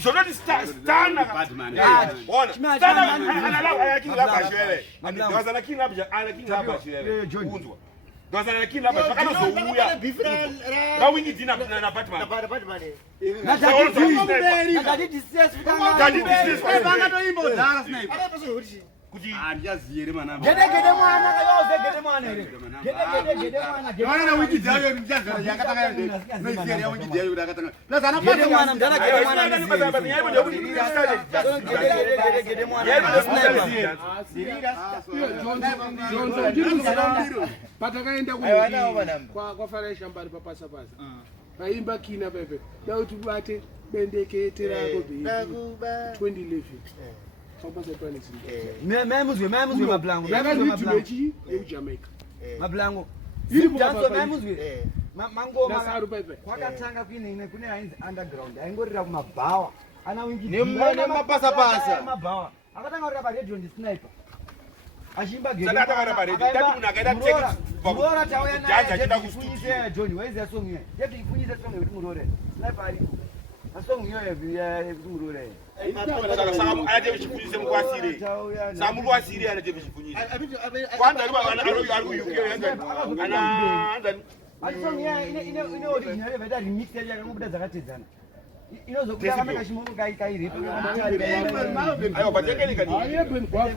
Zolani stand. Bad man. Stand. Ana king la bashwele. Ndozana king la bashwele. Unzwa. Ndozana king la bashwele. Akazouya. Ba wingi dina na Batman. Ngati distance Bangatoimbo dala sniper. Kuti andiyaziere mana. Gede mwana kayoze gede mwana ere. Gede mwana. Mwana wiki dayo mjazana yakatanga nesiari ya wiki dayo yakatanga. Lazana gede mwana mdana gede mwana ni bazaba ni yabo ndio gede mwana. Yebo sniper. John patakaenda kwa faresha mbali papasa pasa. Baimba kina pepe. Dao tubate bendekete rako bi. 2011. Memuzwe mablango. Mechi Jamaica. Mablango. Zimdanzo memuzwe. Mangoma kwakatanga kune underground. Aingorira kumabawa. Ana wingi. Mapasa. Mabawa. Akatanga uri pa radio ndi sniper. Ashimba gede. Saka akara pa radio. Tati munakaenda take. Murora tauya naye achida kufunyisa John waiza song ye. Yepi ifunyisa song kuti murore. Sniper ari. Asong yo ya murore. Saka anaje kuchifunyisa mukwasire. Samulu wasire anaje kuchifunyisa. Kwanza ari UK yanga. Ana song ye ine original beta remix yake ngobuda zakatedzana. Inozokuda kama kashimomo kai ayo batengeni kadi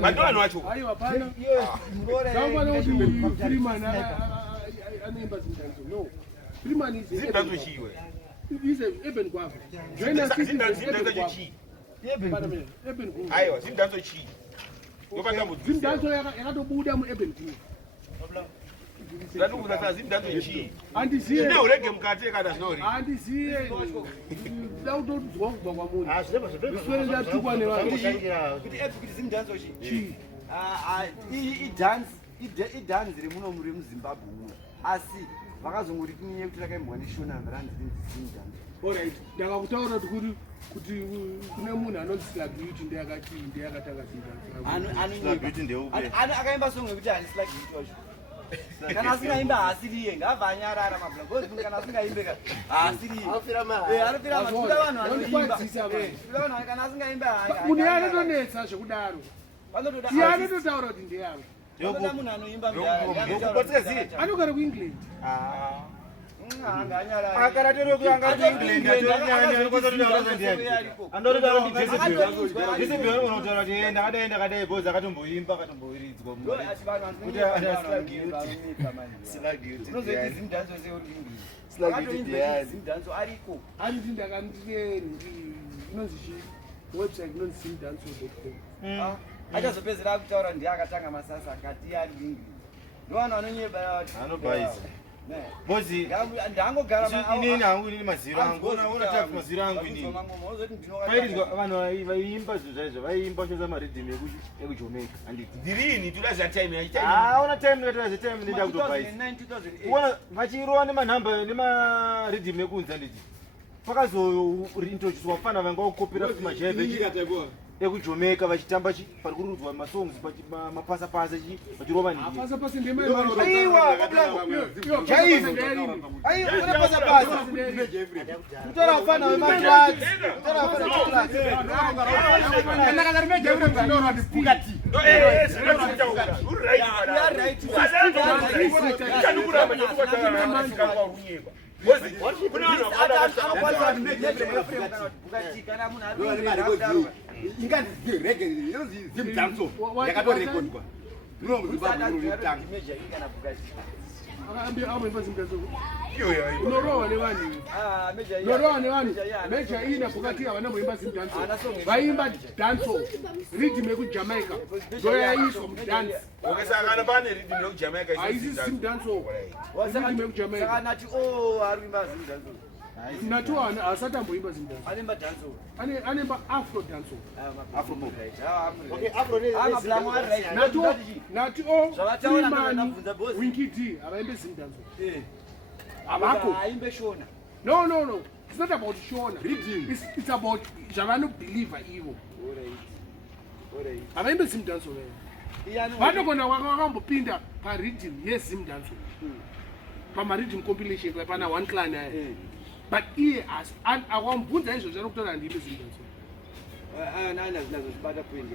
madwana wacho ayo hapana murore Freeman anemba Zimdanzo no Freeman is Zimdanzo chiwe is Eben Gwafa join us Zimdanzo chi Eben ayo Zimdanzo chi Zimdanzo yakatobuda mu Eben Ladu kuna Zimdanzo chi andiziye ine urege mkate kana story andiziye laudo dzongwa kwa munhu zviswere ndatukwa nevanhu kuti Zimdanzo chi idance remuno muri muZimbabwe muno asi vakazongoti kunye kuti rakaimbwa neshona rand Zimdanzo. Alright, ndakakutaura kuti kune munhu anonzi Sluggy Yut Ndiye Akatanga Zimdancehall. Akaimba song yekuti ani Sluggy Yut wacho. Kana asingaimba haasiriye ngabva anyarara mablango kana asingaimbe haasiriye anofira kuda vanhu vanoimba kana asingaimba munhu anotonetsa zvekudaro iye anototaura kuti ndeyavo yokuda munhu anoimba anogara kuEngland akaratero kuyanga kuEngland andoritaura kuti Jesse unotaura kuti ndakadaenda kadai boza akatomboimba akatomboiridzwa kuti Sluggy Yut Ndiye Zimdanzo Sluggy Yut Ndiye Zimdanzo ariko anditi ndakamtiyeni inonzi chi website inonzi zimdancehall.com achazopedzera kutaura Ndiye Akatanga masasa akati ari English ndovanhu vanonyeba anobaisa bozi ndangogara inini hangu inini maziro angu unatafu maziro angu inini pairizwa vanhu vaiimba zvaizvo vaiimba choza maridhimu ekujamaica handiti ndirini tudaziva time yaita una time ndikatodaziva time ndenda kutobaisa uona vachirova nemanhamba nemaridhimu ekunzi handiti pakazointroducwa kufana vanga kukopera kuti majaive ekujamaica vachitamba pari kurudzwa masongs mapasapasa vachirova aiwa chaivo aiwa kuna pasapasa kutora kufana vematrats inganzi reggae inonzi Zimdanzo yakatorekodwa unorowa nevanhu meja ina bukati havanamboimba Zimdanzo vaimba danso ridhimu ekujamaica ndoyaiswa mudance ukasangana pane ridhimu ekujamaica haisi Zimdanzo ridhimu ekujamaica Nato asati amboimba Zimdanzo anemba afro danso Nato Freeman Winkidi avaimbe Zimdanzo avako no it's not about shona it's about zvavanobhilivha ivo avaimbe Zimdanzo vanogona vakambopinda paridhimu yeZimdanzo pamaridhimu compilation pana one clan aya but iye akwambudza izvo zvarikutora ndipe Zimdancehall. Nazvibata point.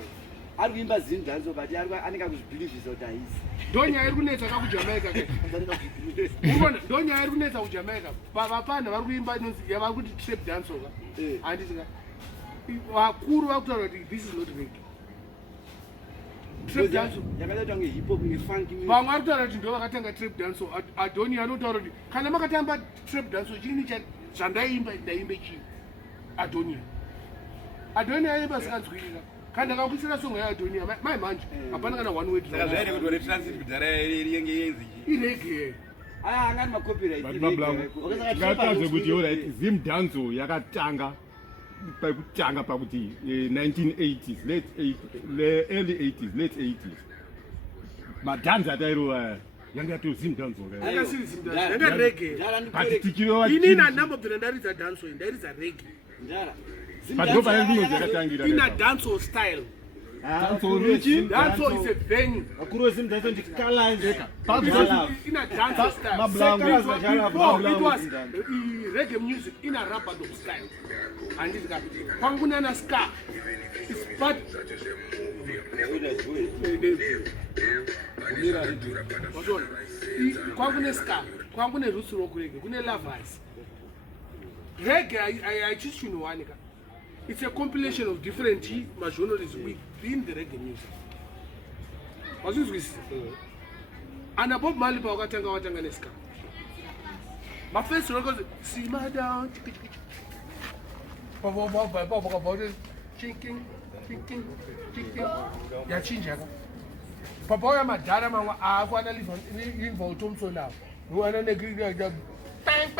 Ari kuimba Zimdancehall but anenge akuzvibhilivhisa kuti haisi. Ndonyaya iri kunetsa kakujamaica ke. Ndonyaya iri kunetsa kujamaica. Vapana vari kuimba inonzi yavari kuti trap dancehall. Handiti ka. Vakuru vakutaura kuti this is not reggae. Trap dancehall yakaitwa nge-hip hop nge-funk. Vamwe vari kutaura kuti ndo vakatanga trap dancehall. Adoniya anotaura kuti kana makatamba trap dancehall chini zvandaimba ndaimbe chii. Adoniya aimba sikanzwirira. Kana kakuisira song yaAdoniya mai manje hapana kana one way saka zvaire kuti transit kudhara yenge yenzi irege. Angati macopyright. Ngataze kuti alright Zimdancehall yakatanga pakutanga pakuti 1980s late early 80s late 80s madanza atairova yanga yato Zimdancehall Yanga siri Zimdancehall yanga reggae but tichirowa inini handambobvira ndaridza dancehall ndaridza reggae Njara. but ndoba yangu yakatangira ina dancehall style. dancehall which Dancehall is a venue. akuru Zimdancehall ndikalance In a dancehall style. It was reggae music in a rubber style. And this guy, Panguna ska, it's part. Panguna ska, Panguna Rusuro reggae, Gune Lavas. Reggae, I choose to know one. It's a compilation of different genres within the reggae music. What's this with? And above Malibu, Akatanga watanga neska. My first record is Simmer down. Chinking. Ya chinja. Papa ya madara mama akwana live in Voltomso now. You are not agree like that. Bang.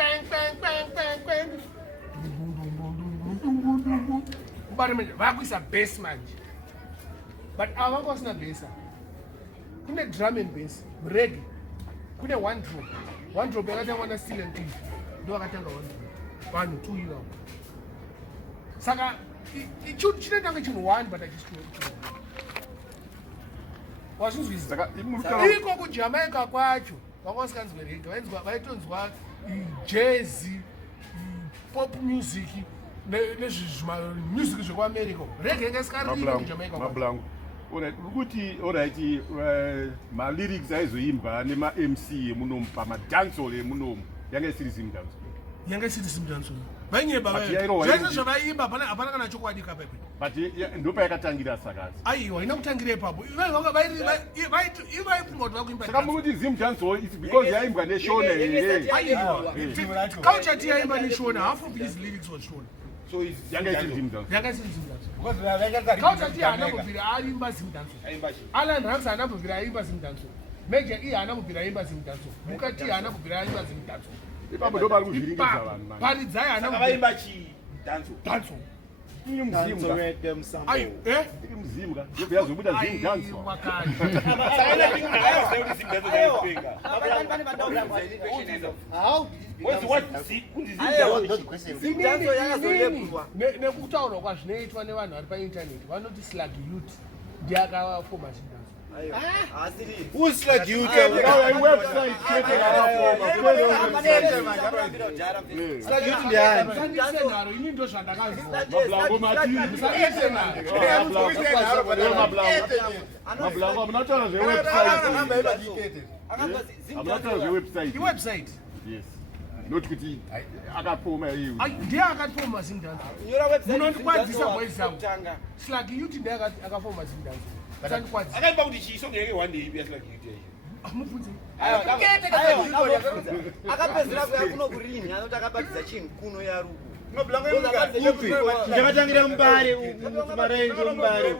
But Vaku is a bass man. But our was not bass. Kuna drum and bass, reggae. Kuna one drum. One drum, I don't want to steal and thief. Do I tell one 2 years. Saka, it shouldn't have been one, but I just do it. What's this with Saka? You go to Jamaica, quite. What's going to be jazz, pop music, music is America. Reggae is carrying Jamaica. Ukuthi alright ma lyrics ayizoyimba nema MC emunompa ma dancehall emunom yange siri Zimdancehall banye baba jesu zvabayimba hapana kana chokwadi kapepe but ndopa yakatangira sakazi aiwa ina kutangira ipapo ivaipungoti vakuimba saka mukuti Zimdancehall is because yaimbwa neshona aiwa culture ti yaimba neshona half of his lyrics was shona. So it's younger Zimdancehall. Because culture ti anambobvira aimba Zimdancehall. Alan Ranks anambobvira aimba Zimdancehall. Major E anambobvira aimba Zimdancehall. Bukati anambobvira aimba Zimdancehall. Ipapo ndo bari kuzviringidza vanhu. Paridzai anambobvira chi dancehall. Ini mzimu ayi ini mzimu ka ndobe yazobuda Zimdancehall. Nekutaura kwazvinoitwa nevanhu vari paintaneti vanoti Sluggy Yut Ndiye akafoma Zimdancehall. Who's Sluggy Yut? Website created Sluggy Yut Ndiye ini ndo zvandakazwa mablango mablango munataura zve website yes not kuti akapoma iye ndiye akafoma Zimdancehall munondikwadzisa voice zangu Sluggy Yut Ndiye akafoma Zimdancehall akaimba kuti chisonge yake one day ya Sluggy Yut amubvunze akapedzera kuya kuno kurini anoti akabatidza chinhu kuno yaruku ndakatangira Mbare kumarenje Mbare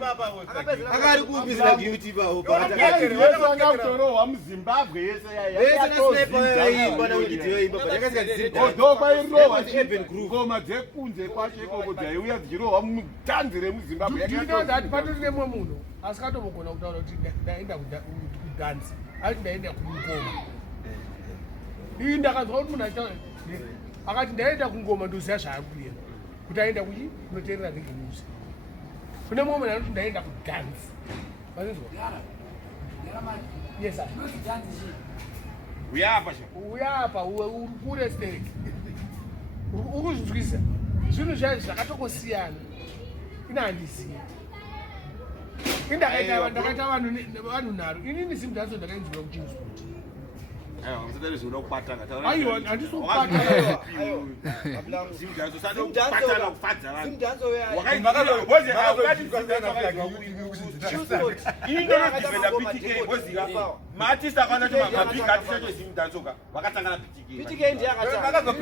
akari kupi Sluggy Yut ipapo pakatorohwa muZimbabwe yese yaimba kwairohwa ngoma dzekunze kwacho ikoko dzaiuya dzichirohwa mudhanzi remuZimbabwe ndinoati patori nemwe munhu asikatomogona kutaura kuti ndaenda kudhanzi ati ndaenda kungoma ii ndakanzwa kuti munhu achitaura akati ndaenda kungoma ndoziva zvaari kuenda kuti aenda kuchi kunoteerera reggae music. Kune mumwe munhu anoti ndaenda kudhanzi vanonzwa yes uyapa uyapa uri kure state ukuzvizwisa zvinhu zvakatokosiyana inandiziva ndakaita vanhu nharo inini Zimdancehall ndakainzwira kuChingsport aiwa handisi kupata maartist akanati mabig artist acho Zimdancehall vakatangana PTK ndiye akatanga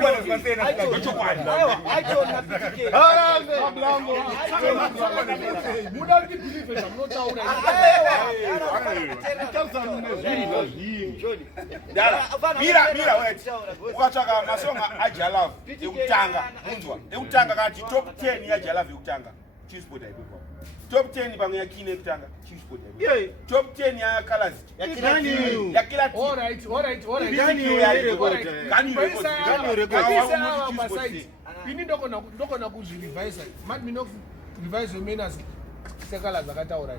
mira ukatsvaka masonga ajalove ekutanga unzwa ekutanga kati top 10 yajalove ekutanga Chingsport haikukwa top 10 pamwe yakine ekutanga Chingsport haikukwa top 10 yacolors yakila ini ndokona kuzvirevisa Minox revise menas secolors akataura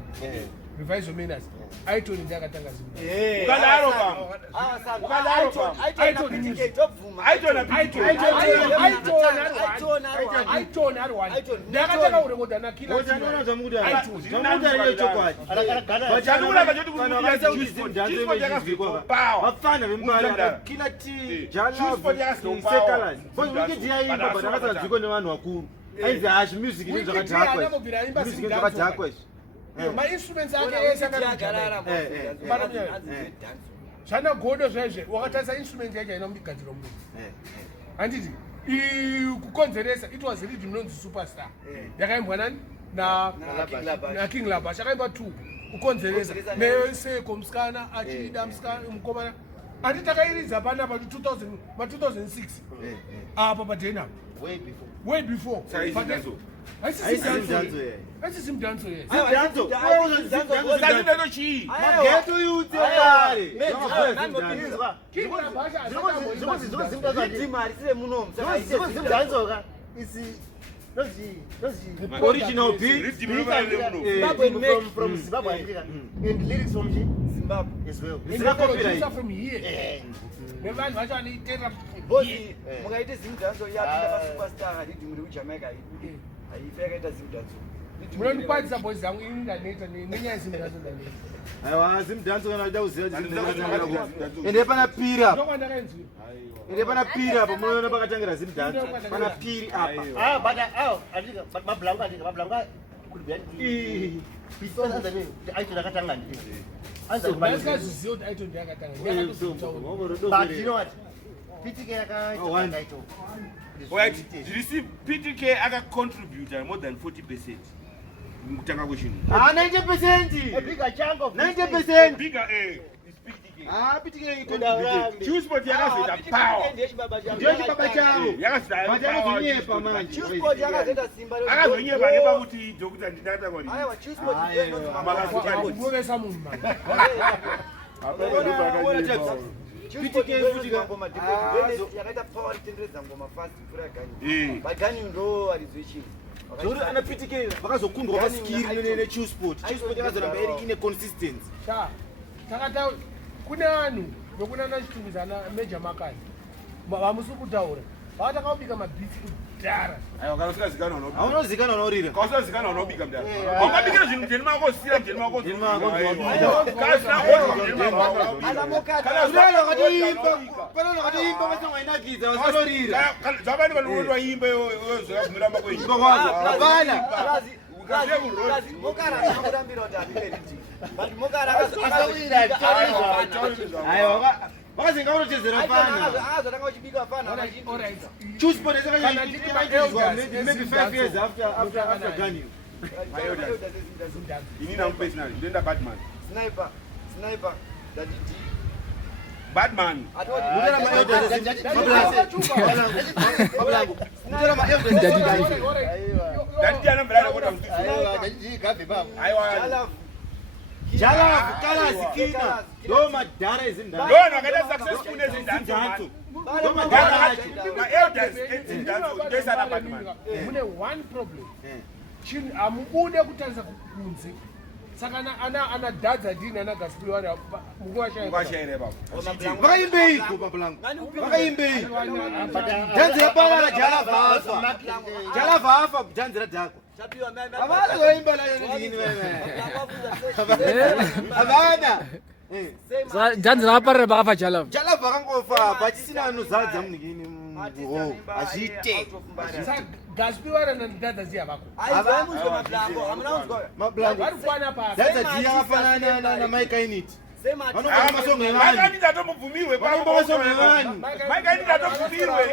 revise menas aitoni Ndiye Akatanga Zimdancehall ukadaro aitoni ari one ndakataka kurekoda nakila vafana vemungara kila ti jalasecolors ndiyaimba but akasadzikwa nevanhu vakuru aizi hashi music nezvakadhakwa izvi ma-instruments ake ese zvana godo zvezve wakatarisa instrument yake haina mugadziro munhu handiti kukonzeresa it was rhythm inonzi superstar yakaimbwa nani naking labash akaimba 2 kukonzeresa neseko musikana achida mukomana handi takairidza panapa 2006 apa padenapa way before Zimdancehall Ghetto Yut Ndiye original beat from Zimbabwe and lyrics from Zimbabwe as well. From here. Nevanhu vacho vanoitera bosi mukaite Zimdancehall yapinda pasuperstar rhythm iri kuJamaica haifika kaita Zimdancehall munondikwadzisa bosi zangu ini ndaneta nenyaya yeZimdancehall ndaneta aiwa Zimdancehall kana uda kuziva ende pana pira ndokwandakainzwira ende pana pira apa munoona pakatangira Zimdancehall pana piri apa mablanka could be because of the aitoni akatanga ndiye Asikaziziyo kuti aitoni Ndiye Akatanga but you know what PTK akatanga aitoni PTK akacontribute more than 40% mukutanga kwechinhu 90% a bigger chunk of 90% bigger PTK Chingsport yakazoita power ndiye chibaba ndiyo chibaba chavo yakazonyepa manje Chingsport yakazoita simba akazonyepa nepakuti Dr. Ndinata kwani aiwa Chingsport ndiye kurovesa munhu PTK futi ngoma debate yakaita power tendereza ngoma fast kura gani bagani ndo alizwichi Zuri ana PTK vakazokundwa paskiri neChingsport yakazoramba iri ine consistency takata kune vanhu vekunana chitumizana Major Makani vamusi kutaura vakatakaubika mabhitsi kudhara haunozikana unorira kausazikana unobika mdara wakabikira zvinhu mjeni mako sira mjeni mako vakatiimba vasanwainakidza vasanorira zvavani vanonotwa imba yozvakagumira makwenyu hapana vakazenga unotedzera fana Chingsport maybe 5 years after Ghana. Ini na personally ndenda Batman sniper that is Batman Jalavu kala zikina doma dara izinda Ndona akaita successful nezindanzo Doma dara ma elders ezindanzo ndesa Batman mune one problem chin amubude kutanza kunze Saka ana dadza dini ana gaspili wana munguwa Ngwashaire baba. Vakaimbe iko babulangu. Vakaimbe iko. Janzi yapala Jalava afa janzi radhako. Avana vaimba la nini wewe? Avana. Janzi raparira bakafa Jalava. Jalava kangofa pachisina anozadza munigini. Oh, Ajite. gaspili wana na dadza ziya bako Mablango. varikwana pasi Dadza dia kafanana na Mike Init. Vanobva masongo evani. Mike Init atomubvumirwe Vanobva masongo evani. Mike Init atomubvumirwe.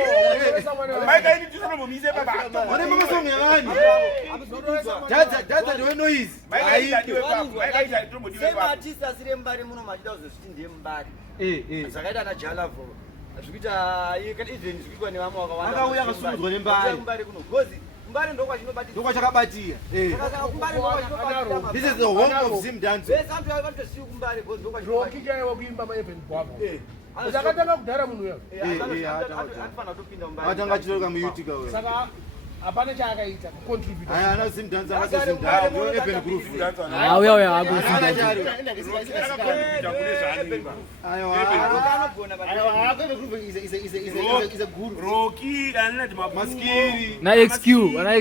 Mike Init tinomumise baba. Vanobva masongo evani. Dadza ndiwe noise. Mike Init adiwe baba. Mike Init atomudiwe same baba. artist asire Mbare muno machida uzosviti ndiye Mbare Eh. zvakaita na Jalavo zvikuita even zvikuitwa nevamwe wakawanda Akauya akasumudzwa neMbare. Mbare kuno because Mbare ndokwachinobatira Ndokwachakabatira. This is the home of Zimdancehall. vese antu avatosiyi kuMbare because rokikaiwa kuimba maevent gwavo zakatanga kudhara munhu uyo anofana kutopinda Mbare Atanga achitoka muyutika wewe. saka hapana chaakaita kucontribute Aya ana Zimdancehall akase Zimdancehall open group. Auya Ana chari. Ayo. Is a guru. Rocky anati Maskiri. na XQ ana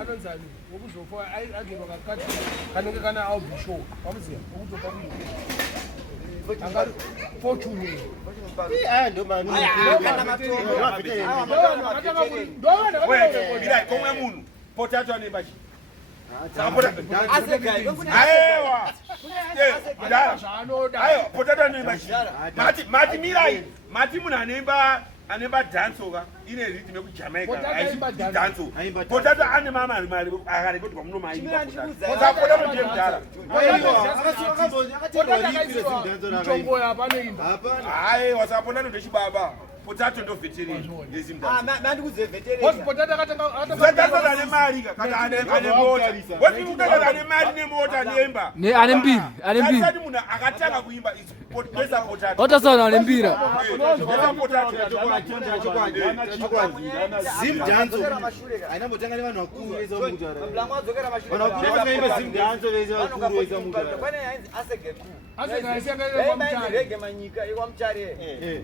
anonzani wokuzofa agerwa kakati kanenge kana albishow wamuziya wokuzofa kuita angari fortune Aya ndo mani. Mira komwe munhu potato ane bachi. Ayo potato ane bachi. Mati mirai. Mati munhu anemba dance oka ine rhythm yekujamaica dance. Potato ane mari akarekuti pamuno maimba. Potato ndiye mudhara. mitombo yapanoimba Hayi wasapona ndechibaba. Potato ndo veteran yeZimbabwe. mandikuze veteran potato Potato ane mari kana ane mota. Woti mutaka ane mari nemota nemba. ne ane mbiri Sati munhu akatanga kuimba pesa potato. otasaona ane mbira Pesa potato. Zimdancehall. Aina motanga nevanhu vakuru vese vamutara. mablango adzokera Vanhu vakuru vakaimba Zimdancehall vese vakuru vese vamutara. pane yainzi asegeku asekaisiyakaeamutare manyika ikwamutare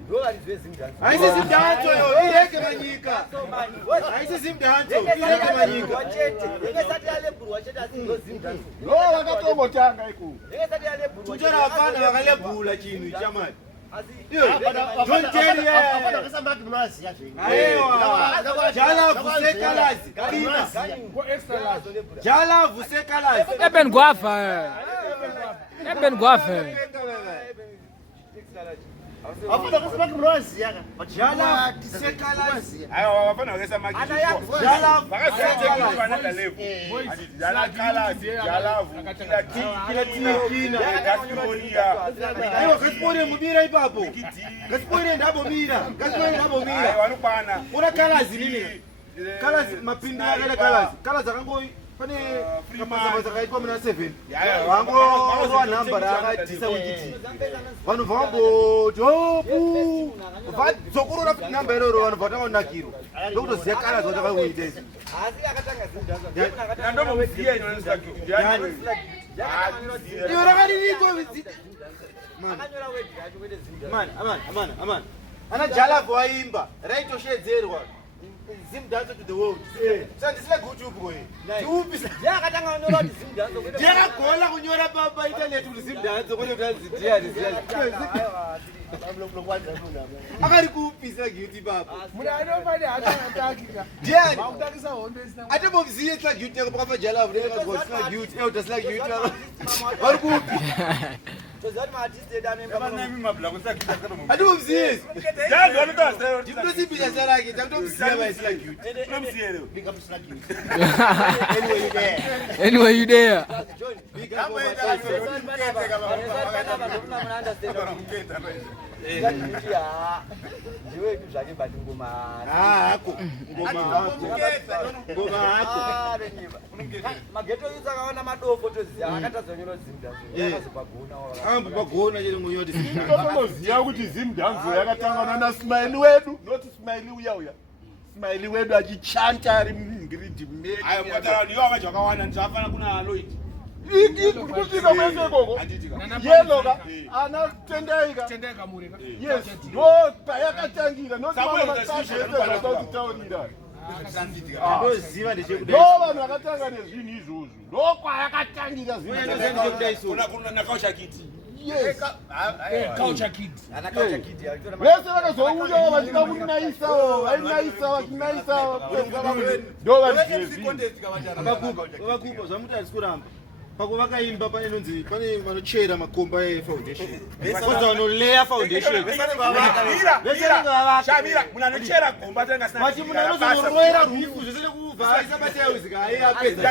ndovalizve Zimdancehall Haisi Zimdancehall yo, irege manyika. Haisi Zimdancehall, irege manyika. ingesati yalebhurwa chete asi ndo Zimdancehall No vakatongotanga iko. ingesati yalebhurwa Kutora hapana vakalebhula chinhu chamari. Don't tell you. Apana kusamba kuti munoziya zvenyu. Aiwa. Jalavu sekalazi. Jalavu sekalazi. eben gwafa Apana kusamba kuti munoziya ka. Jalavu sekalazi. Ayo wafana wakesa magi. Jalavu Vakasema sekalazi. another level. Jalavu. Kila tikina. Aiwa kasipore mubira ipapo. Kasipore ndabo mira. Kasipore ndabo mira. Vanokwana. Una kalazi nini? Kalazi mapindi akala kalazi. Kalazi akangoi pane kapasa kaitwa muna 7. Wango namba rakadisa wikiti. Vanhu vambo topu. Vatsokurora namba iroro vanhu vatanga nakiro. Ndokutoziya kalazi watakakuita izvi. asi akatanga Zimdancehall Ndandomuziya inonisaki. Ivo rakadiniko vizi. akanyora wedi yacho kwete Zimdancehall Amani. Ana Jalavu waimba. Raitoshedzerwa. Zimdancehall to the world. Sandisile guti upo ye. Upi sa. yakatanga kunyora kuti Zimdancehall kwete Ndiyakagola kunyora pa internet kuti Zimdancehall kwete kuti ndiye. Akari kupisa guti baba. munhu anofane hatatakika Ndiani? vakutakisa hondo isina Atomboziye Sluggy Yut Ndiye pakapa Jalavu ndekazwa Sluggy Yut. Euta Sluggy Yut. Vari kupi? toziva kuti maartist edu anoimba Atomboziye. Jalo anotoa. Ndinotosibisa sarake. Takutomuziya vai Sluggy Yut. Nomuziya. Big up Sluggy Yut. anyway you there Big up over Tyre. ndiwetu zvake but ngoma Hako. Ngoma hako. Ghetto Youth akaona madofo toziya akatadza kunyora Zimdancehall akazopagona Ambo pagona chero munyoti. Totonoziya kuti Zimdancehall yakatangana naSmile wedu, not Smile uya. Ismail wedu achichanta ari mungiridi medi. Ayo kwatara ndiyo akachakawana ndizafana kuna Lloyd. Kusvika mwese koko. Yelo ka ana tendaika. Tendaika mureka. Yes. Do payakatangira not mama matasha etautaurira. Ndoziva ndechekuda. Do vanhu vakatanga nezvinhu izvozvo. Do kwayakatangira zvinhu. Kuna nakausha kiti. Yes. Culture kids. Ana culture kid. Vese vakazouya vachida kunaisa, vainaisa vachinaisa. Do vakupa zvamuti hatisi kuramba pako vakaimba pane nonzi pane vanochera makomba efoundation kwanza vanoleya foundation Shamira munanochera gomba tenga vati munhu anozorwera rufu zvese nekubva aisa matayauzi kaye apedza